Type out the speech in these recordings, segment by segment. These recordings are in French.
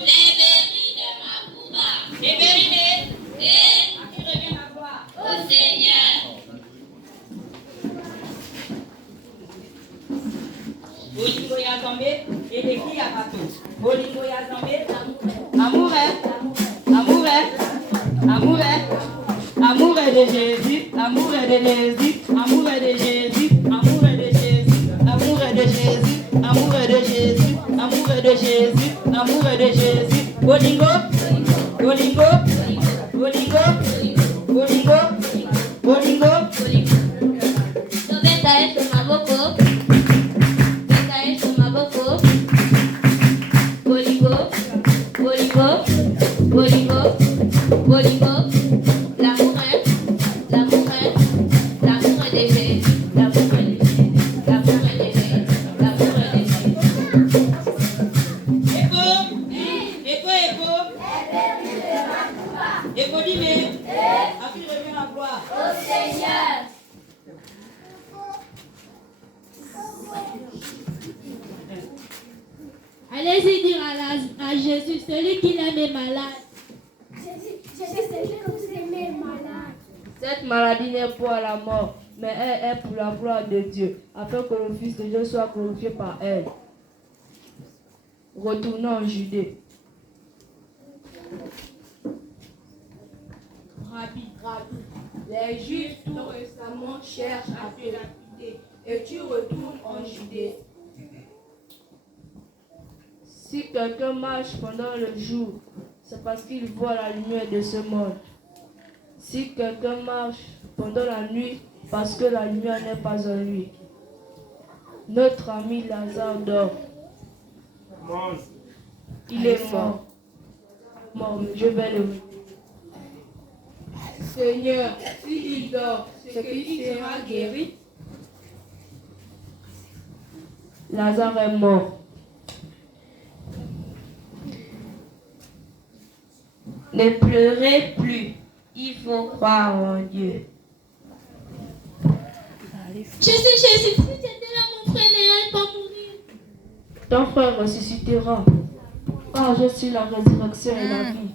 Les berries de Makouba. Les berries de. Et qui revient la gloire au Seigneur. Bolingo ya tombé et les filles à bateau. Bolingo ya tombé. Amour est. Amour est. Amour est. Amour est de Jésus. Amour est de Jésus. Amour est de Jésus. Amour est de Jésus. Amour est de Jésus. Amour est de Jésus. Amour est de Jésus. Amour est de Jésus. Bolingo. Bolingo. Bolingo. Bolingo. Bolingo. Tobeta yesu maboko. Tobeta yesu maboko. Bolingo. Bolingo. Bolingo. Bolingo. L'amour est. L'amour est. L'amour est de Jésus. L'amour est de Jésus. L'amour est de Jésus. L'amour est de Jésus. Écho. Écho, écho. Écho, dis mais. À qui revient la gloire? Au Seigneur. Allez-y dire à Jésus, celui qui l'aime est malade. Jésus, celui que vous aimez est malade. Cette maladie n'est pas à la mort, mais elle est pour la gloire de Dieu, afin que le Fils de Dieu soit glorifié par elle. Retournons en Judée. Rabbi, les Juifs tout récemment cherchent à te lapider et tu retournes en Judée. Si quelqu'un marche pendant le jour, c'est parce qu'il voit la lumière de ce monde. Si quelqu'un marche pendant la nuit, parce que la lumière n'est pas en lui. Notre ami Lazare dort. Il est mort. Mort, je vais le... Seigneur, s'il dort, c'est qu'il sera guéri. Lazare est mort. Ne pleurez plus, il faut croire en Dieu. Jésus, si tu étais là, mon frère n'allait pas mourir. Ton frère ressuscitera. Car je suis la résurrection et la vie.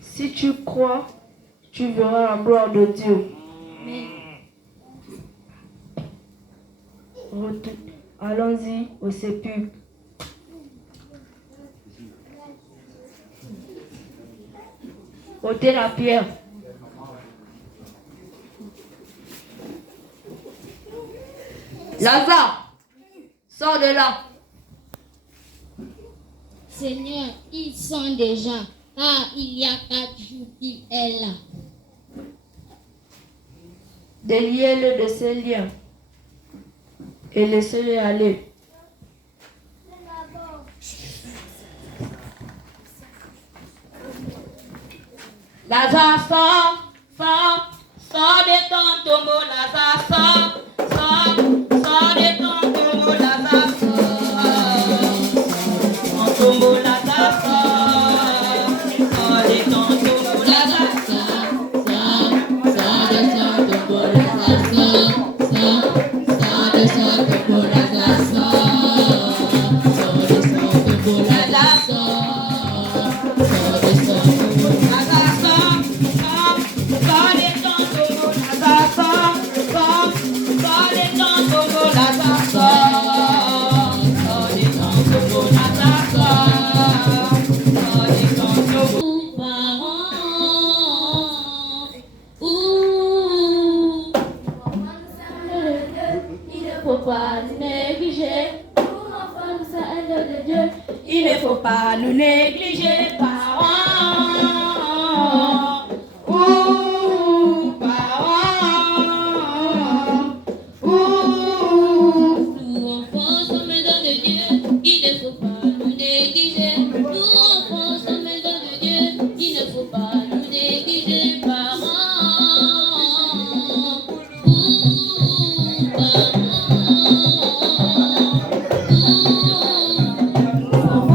Si tu crois, tu verras la gloire de Dieu. Allons-y au sépulcre. Ôtez la pierre. Lazare, sors de là. Seigneur, ils sont déjà, car il y a 4 jours qu'il est là. Déliez-le de ses liens et laissez-le aller. Lazare, sors de ton tombeau, Lazare, sors de ton tombeau, Lazare, ton tombeau, Lazare, sors de ton tombeau, Lazare, il ne faut pas nous négliger, parents. Nous enfants sommes dans de Dieu, il ne faut pas nous négliger. Nous enfants sommes dans de Dieu, il ne faut pas nous négliger, parents.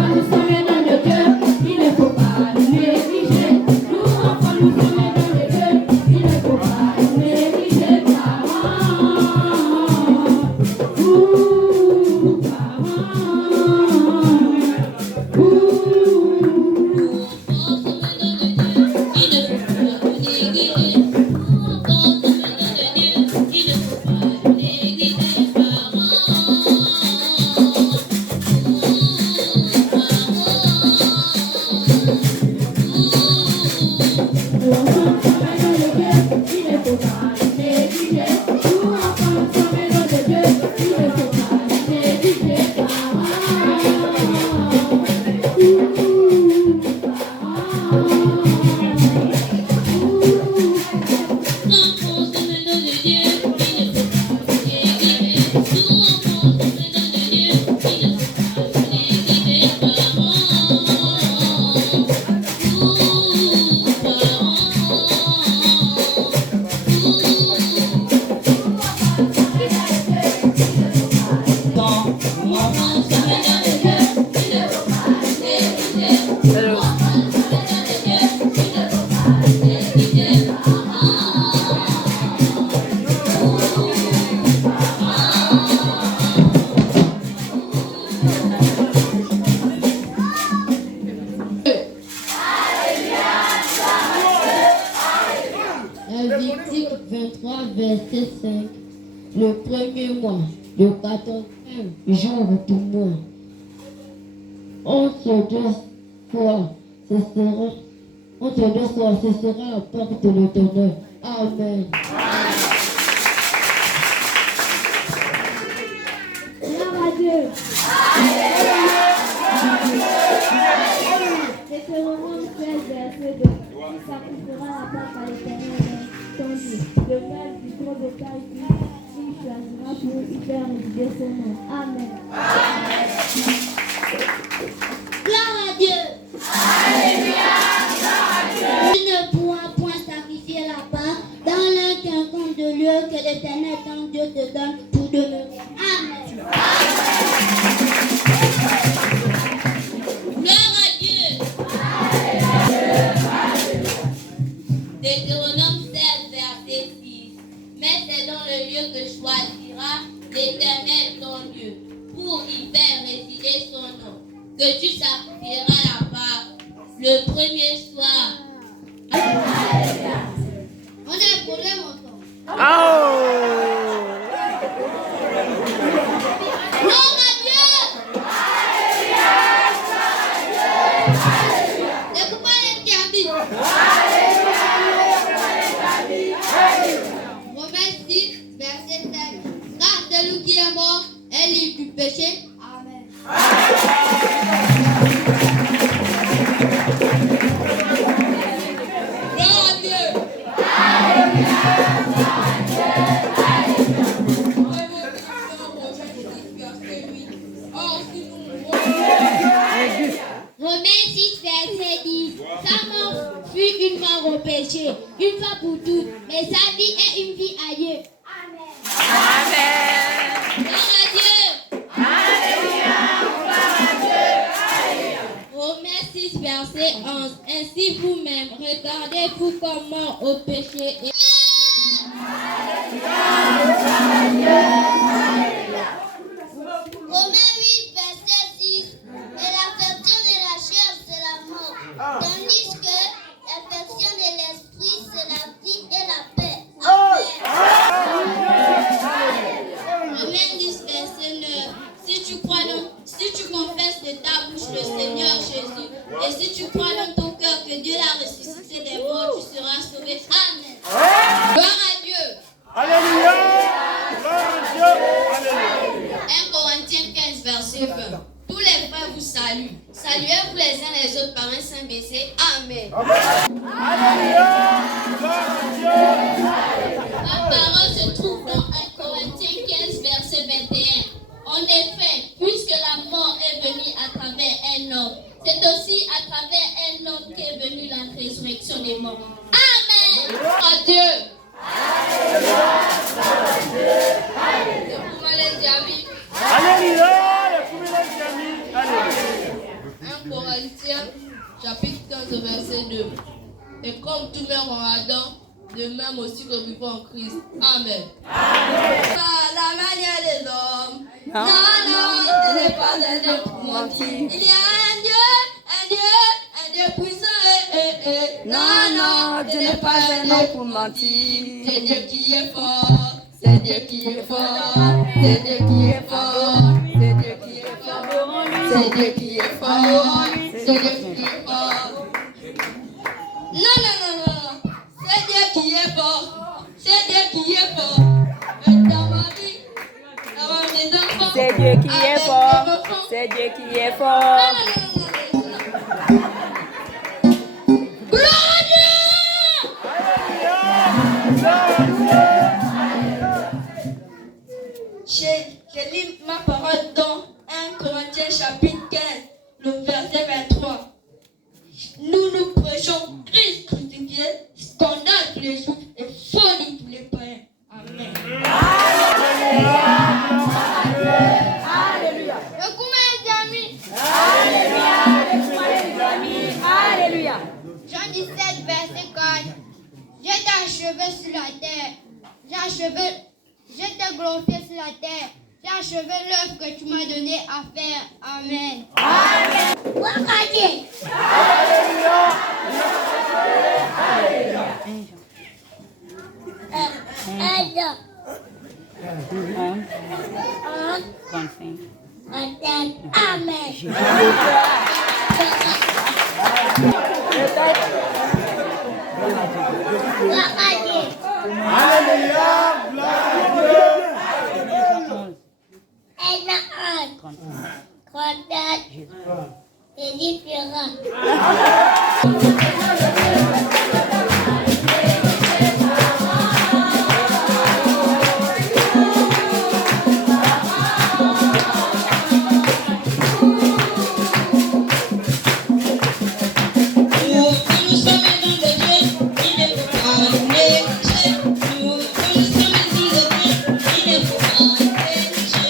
Nous sommes dans le cœur, il ne faut pas Lévitique 23, verset 5. Le premier mois, le 14e jour du mois. Entre deux soirs, ce sera la porte de l'Éternel. Amen. Gloire à Dieu. Deutéronome 16, verset 2. Tu sacrifieras la Pâque à l'Éternel ton Dieu. De même du gros bétail qu'il choisira pour y faire résider son nom. Amen. Gloire à Dieu. Alléluia. Gloire à Dieu. Tu ne pourras point sacrifier la Pâque dans l'un quelconque de lieu que l'Éternel ton Dieu te donne pour demeurer. Amen. Gloire à Dieu. Deutéronome 16, verset 6. Mais c'est dans le lieu que choisira l'Éternel ton Dieu pour y faire résider son nom que tu sacrifieras la Pâque le premier soir. On a un problème encore. Gloire à Dieu. C'est pourquoi les interdit. Romains 6, verset 5. Car celui qui est mort est libre du péché. Amen. Gloire à Dieu. Romains 6, verset 10. Sa mort fut une mort au péché, une fois pour toutes, mais sa vie est une vie à Dieu. Amen. Gloire à Dieu. Romains 6, verset 11. Ainsi vous-même, regardez-vous comme mort au péché et... Romains 8, verset 6. Et l'affection de la chair, c'est la mort, tandis que l'affection de l'esprit, c'est la vie et la paix. Amen. Romains 10, verset 9. Si tu confesses de ta bouche le Seigneur Jésus, et si tu crois dans ton cœur que Dieu l'a ressuscité des morts, tu seras sauvé. Amen. Gloire à Dieu. Alléluia. Gloire à Dieu. Alléluia. 1 Corinthiens 15, verset 20. Tous les frères vous saluent. Saluez-vous les uns les autres par un saint baiser. Amen. Alléluia. Gloire à Dieu. La parole se trouve dans 1 Corinthiens 15, verset 21. En effet, puisque la mort est venue à travers un homme, c'est aussi à travers un homme qu'est venue la résurrection des morts. Amen. À Dieu. Alléluia. 1 Corinthiens, chapitre 15, verset 2. Et comme tout meurt en Adam, de même aussi que vivons en Christ. Amen. Pas la manière des hommes. Non, ce n'est pas un homme pour mentir. Il y a un Dieu puissant. Non, ce n'est pas un homme pour mentir. C'est Dieu qui est fort. C'est Dieu qui est fort. C'est Dieu qui est fort. C'est Dieu qui est fort. C'est Dieu qui est fort. C'est Dieu qui est fort. Non. C'est Dieu qui est fort. C'est Dieu qui est fort. Dans ma vie, dans mes enfants. C'est Dieu qui est fort. C'est Dieu qui est fort. Gloire à Dieu. Je lis ma parole dans 1 Corinthiens chapitre 15, le verset 23. Nous prêchons Christ crucifié, scandale tous les jours et folie pour les païens. Amen. Alléluia. Jean 17, verset 4. Je t'ai achevé sur la terre. Je t'ai glorifié sur la terre. J'ai achevé l'œuvre que tu m'as donné à faire. Amen. Amen. Alléluia, gloire à Dieu. Nous sommes dans le Dieu, il ne faut pas négliger.